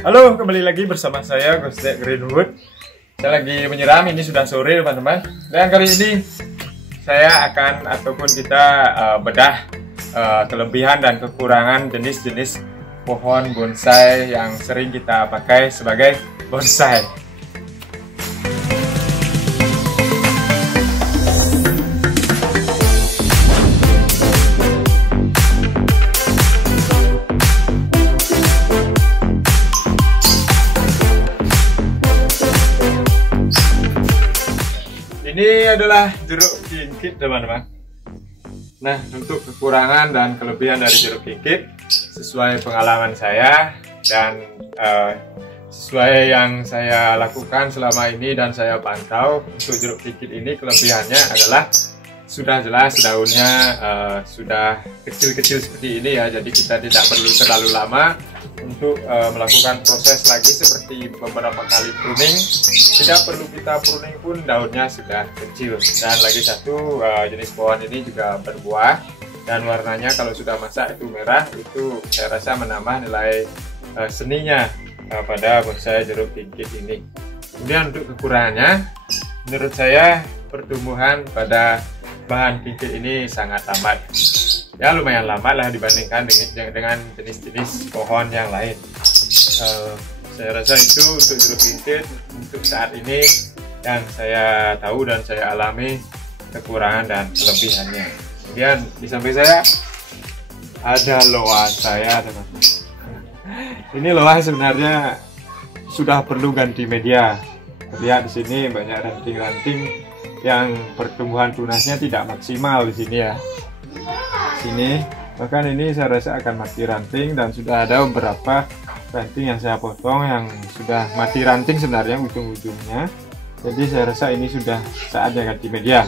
Halo, kembali lagi bersama saya Gosdek Greenwood. Saya lagi menyiram, ini sudah sore teman-teman. Dan kali ini saya akan ataupun kita bedah kelebihan dan kekurangan jenis-jenis pohon bonsai yang sering kita pakai sebagai bonsai. Ini adalah jeruk kikit teman-teman. Nah, untuk kekurangan dan kelebihan dari jeruk kikit sesuai pengalaman saya dan sesuai yang saya lakukan selama ini dan saya pantau, untuk jeruk kikit ini kelebihannya adalah sudah jelas daunnya sudah kecil-kecil seperti ini ya, jadi kita tidak perlu terlalu lama untuk melakukan proses lagi seperti beberapa kali pruning. Tidak perlu kita pruning pun daunnya sudah kecil. Dan lagi satu, jenis pohon ini juga berbuah dan warnanya kalau sudah masak itu merah, itu saya rasa menambah nilai seninya pada bonsai jeruk kikit ini. Kemudian untuk kekurangannya, menurut saya pertumbuhan pada bahan kikit ini sangat lambat. Ya, lumayan lambat lah dibandingkan dengan jenis-jenis pohon yang lain. Saya rasa itu untuk jeruk kikit untuk saat ini yang saya tahu dan saya alami kekurangan dan kelebihannya. Kemudian di samping saya ada loa saya, teman-teman. Ini loa sebenarnya sudah perlu ganti media. Lihat di sini banyak ranting-ranting yang pertumbuhan tunasnya tidak maksimal di sini ya. Sini bahkan ini saya rasa akan mati ranting, dan sudah ada beberapa ranting yang saya potong yang sudah mati ranting sebenarnya ujung-ujungnya. Jadi saya rasa ini sudah saatnya ganti media.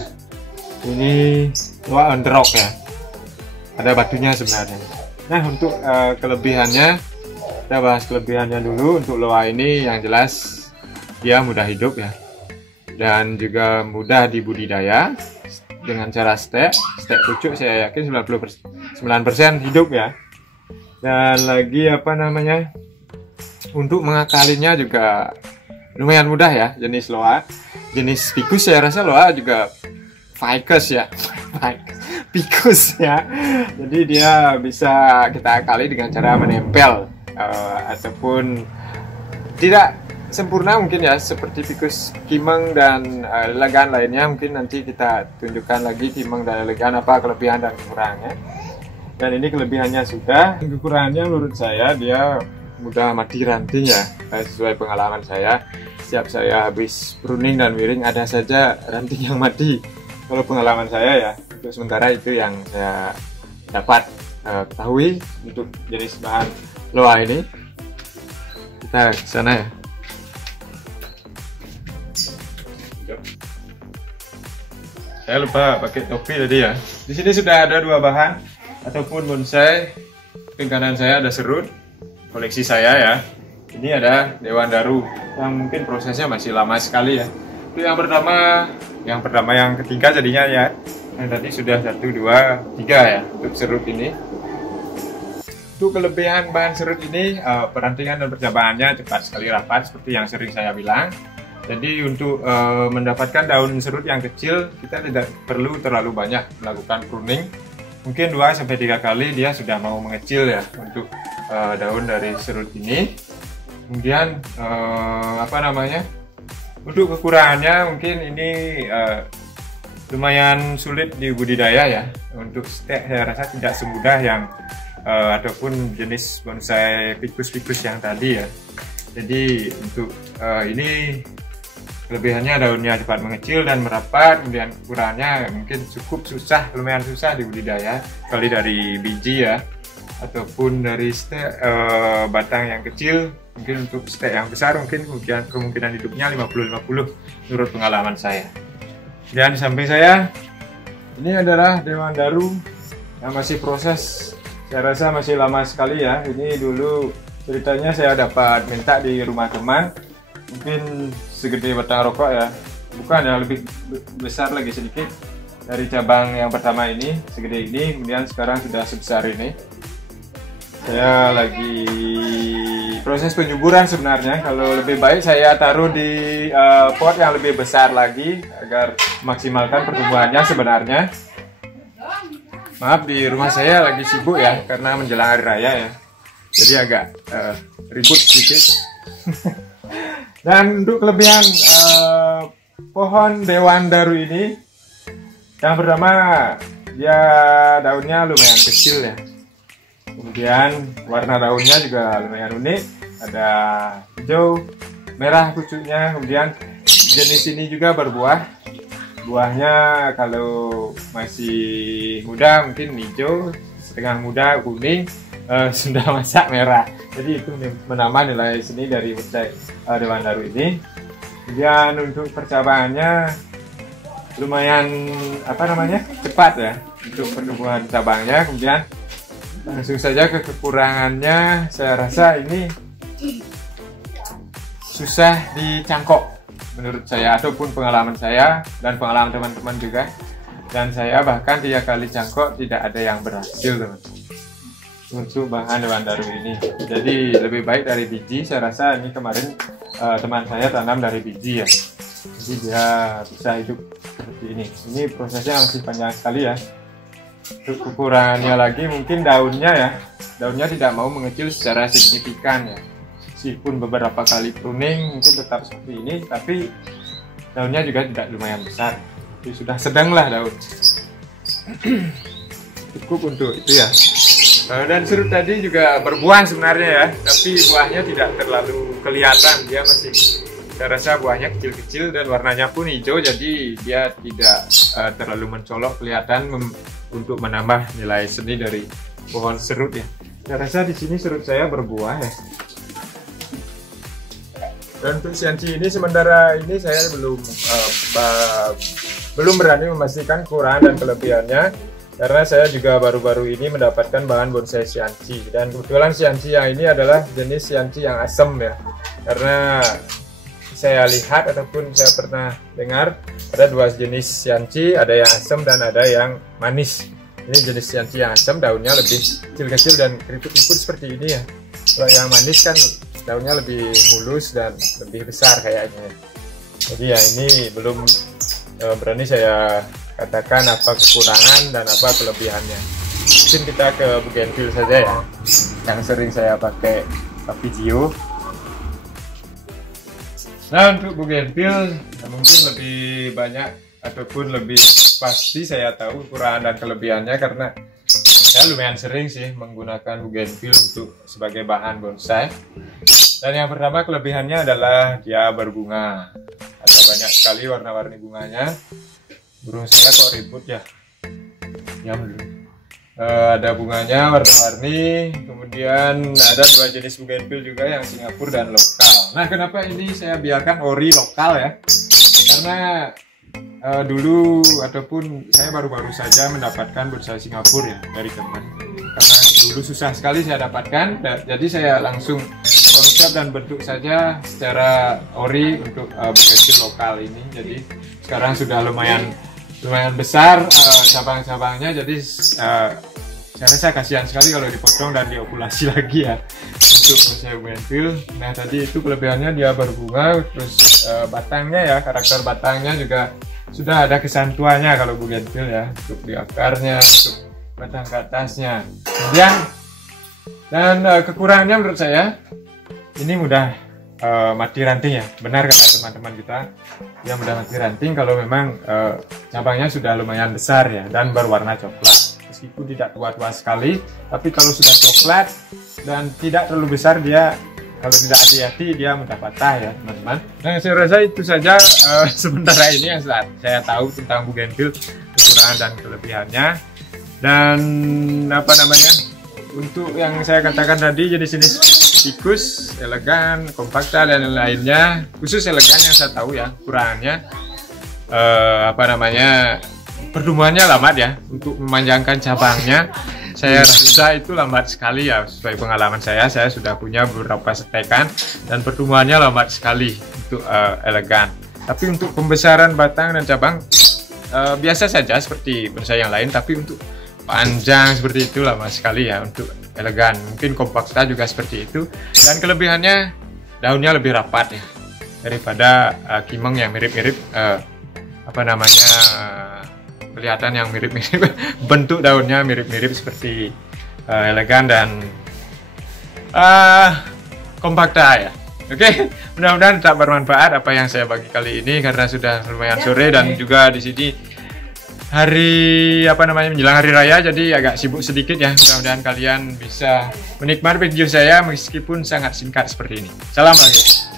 Ini loa on rock ya, ada batunya sebenarnya. Nah, untuk kelebihannya, kita bahas kelebihannya dulu. Untuk loa ini yang jelas dia mudah hidup ya, dan juga mudah dibudidaya dengan cara stek pucuk. Saya yakin 99% hidup ya. Dan lagi apa namanya, untuk mengakalinya juga lumayan mudah ya. Jenis loa, jenis ficus, saya rasa loa juga ficus ya. Ficus ya. Jadi dia bisa kita akali dengan cara menempel ataupun tidak sempurna mungkin ya, seperti ficus kimeng dan elegan lainnya. Mungkin nanti kita tunjukkan lagi kimeng dan elegan apa kelebihan dan kekurangannya. Dan ini kelebihannya sudah. Kekurangannya menurut saya dia mudah mati ranting ya, sesuai pengalaman saya. Setiap saya habis pruning dan wiring ada saja ranting yang mati. Kalau pengalaman saya ya, untuk sementara itu yang saya dapat ketahui untuk jenis bahan loa ini. Kita ke sana ya. Saya lupa pakai topi tadi ya. Di sini sudah ada dua bahan ataupun bonsai. Di kanan saya ada serut koleksi saya ya. Ini ada Dewan Daru yang mungkin prosesnya masih lama sekali ya. Itu yang pertama yang ketiga jadinya ya. Yang tadi sudah 1, 2, 3 ya untuk serut ini. Untuk kelebihan bahan serut ini, perantingan dan percabangannya cepat sekali rapat seperti yang sering saya bilang. Jadi untuk mendapatkan daun serut yang kecil, kita tidak perlu terlalu banyak melakukan pruning. Mungkin 2-3 kali dia sudah mau mengecil ya untuk daun dari serut ini. Kemudian apa namanya, untuk kekurangannya mungkin ini lumayan sulit dibudidaya ya. Untuk stek saya rasa tidak semudah yang ataupun jenis bonsai ficus yang tadi ya. Jadi untuk ini kelebihannya daunnya cepat mengecil dan merapat. Kemudian kekurangannya mungkin cukup susah, lumayan susah dibudidaya, kali dari biji ya, ataupun dari stek batang yang kecil. Mungkin untuk stek yang besar mungkin kemungkinan hidupnya 50-50 menurut pengalaman saya. Dan di samping saya ini adalah Dewan Daru yang masih proses, saya rasa masih lama sekali ya. Ini dulu ceritanya saya dapat minta di rumah teman, mungkin segede batang rokok ya, bukan ya, lebih besar lagi sedikit dari cabang yang pertama ini, segede ini. Kemudian sekarang sudah sebesar ini. Saya lagi proses penyuburan sebenarnya. Kalau lebih baik saya taruh di pot yang lebih besar lagi agar maksimalkan pertumbuhannya sebenarnya. Maaf, di rumah saya lagi sibuk ya karena menjelang hari raya ya, jadi agak ribut sedikit. Dan untuk kelebihan pohon dewandaru ini, yang pertama dia daunnya lumayan kecil ya. Kemudian warna daunnya juga lumayan unik, ada hijau, merah pucuknya. Kemudian jenis ini juga berbuah. Buahnya kalau masih muda mungkin hijau, setengah muda kuning, sudah masak merah. Jadi itu menambah nilai seni dari bonsai dewandaru ini. Kemudian untuk percabangannya lumayan cepat ya untuk pertumbuhan cabangnya. Kemudian langsung saja ke kekurangannya, saya rasa ini susah dicangkok menurut saya, ataupun pengalaman saya dan pengalaman teman-teman juga. Dan saya bahkan 3 kali cangkok tidak ada yang berhasil teman untuk bahan dewandaru ini. Jadi lebih baik dari biji. Saya rasa ini kemarin teman saya tanam dari biji ya, jadi dia bisa hidup seperti ini. Ini prosesnya masih panjang sekali ya. Untuk kekurangannya lagi mungkin daunnya tidak mau mengecil secara signifikan ya. Meskipun beberapa kali pruning mungkin tetap seperti ini, tapi daunnya juga tidak lumayan besar. Jadi sudah sedang lah daun. Cukup untuk itu ya. Dan serut tadi juga berbuah sebenarnya ya, tapi buahnya tidak terlalu kelihatan. Dia masih, saya rasa buahnya kecil-kecil dan warnanya pun hijau, jadi dia tidak terlalu mencolok kelihatan untuk menambah nilai seni dari pohon serut ya. Saya rasa di sini serut saya berbuah ya. Dan untuk sianci ini sementara ini saya belum berani memastikan kekurangan dan kelebihannya, karena saya juga baru-baru ini mendapatkan bahan bonsai sianci. Dan kebetulan sianci yang ini adalah jenis sianci yang asam ya, karena saya lihat ataupun saya pernah dengar ada 2 jenis sianci, ada yang asam dan ada yang manis. Ini jenis sianci yang asam, daunnya lebih kecil-kecil dan keriput-keriput seperti ini ya. Kalau yang manis kan daunnya lebih mulus dan lebih besar kayaknya. Jadi ya ini belum berani saya katakan apa kekurangan dan apa kelebihannya. Mungkin kita ke bougainville saja ya, yang sering saya pakai video. Nah, untuk bougainville mungkin lebih banyak ataupun lebih pasti saya tahu kekurangan dan kelebihannya, karena saya lumayan sering sih menggunakan bougainville untuk sebagai bahan bonsai. Dan yang pertama kelebihannya adalah dia berbunga. Ada banyak sekali warna-warni bunganya. Burung saya kok ribut ya. Diam dulu. Ada bunganya warna-warni. Kemudian ada 2 jenis bougainville juga, yang Singapura dan lokal. Nah, kenapa ini saya biarkan ori lokal ya? Karena dulu ataupun saya baru-baru saja mendapatkan bonsai Singapura ya dari teman. Karena dulu susah sekali saya dapatkan, jadi saya langsung konsep dan bentuk saja secara ori untuk bougainville lokal ini. Jadi sekarang sudah lumayan besar cabang-cabangnya, jadi saya rasa kasihan sekali kalau dipotong dan diokulasi lagi ya untuk bonsai bougainville. Nah, tadi itu kelebihannya dia berbunga, terus batangnya ya, karakter batangnya juga sudah ada kesan tuanya kalau bougainville ya, untuk di akarnya, untuk batang ke atasnya. Kemudian dan kekurangannya menurut saya ini mudah mati ranting ya. Benar kata teman-teman kita, dia mudah mati ranting kalau memang cabangnya sudah lumayan besar ya dan berwarna coklat. Meskipun tidak tua-tua sekali, tapi kalau sudah coklat dan tidak terlalu besar, dia kalau tidak hati-hati dia mudah patah ya teman-teman. Nah, saya rasa itu saja sementara ini yang saya tahu tentang bougainville, kekurangan dan kelebihannya. Dan untuk yang saya katakan tadi, jenis-jenis tikus, elegan, kompakta dan lainnya, khusus elegan yang saya tahu ya kekurangannya pertumbuhannya lambat ya. Untuk memanjangkan cabangnya saya rasa itu lambat sekali ya. Sesuai pengalaman saya sudah punya beberapa setekan dan pertumbuhannya lambat sekali untuk elegan. Tapi untuk pembesaran batang dan cabang biasa saja seperti bonsai yang lain. Tapi untuk panjang seperti itulah mas sekali ya untuk elegan. Mungkin kompakta juga seperti itu, dan kelebihannya daunnya lebih rapat ya daripada kimeng yang mirip-mirip kelihatan yang mirip-mirip bentuk daunnya mirip-mirip seperti elegan dan kompakta ya. Oke, mudah-mudahan tetap bermanfaat apa yang saya bagi kali ini, karena sudah lumayan sore dan juga di sini menjelang hari raya, jadi agak sibuk sedikit ya. Mudah-mudahan kalian bisa menikmati video saya meskipun sangat singkat seperti ini. Salam lagi.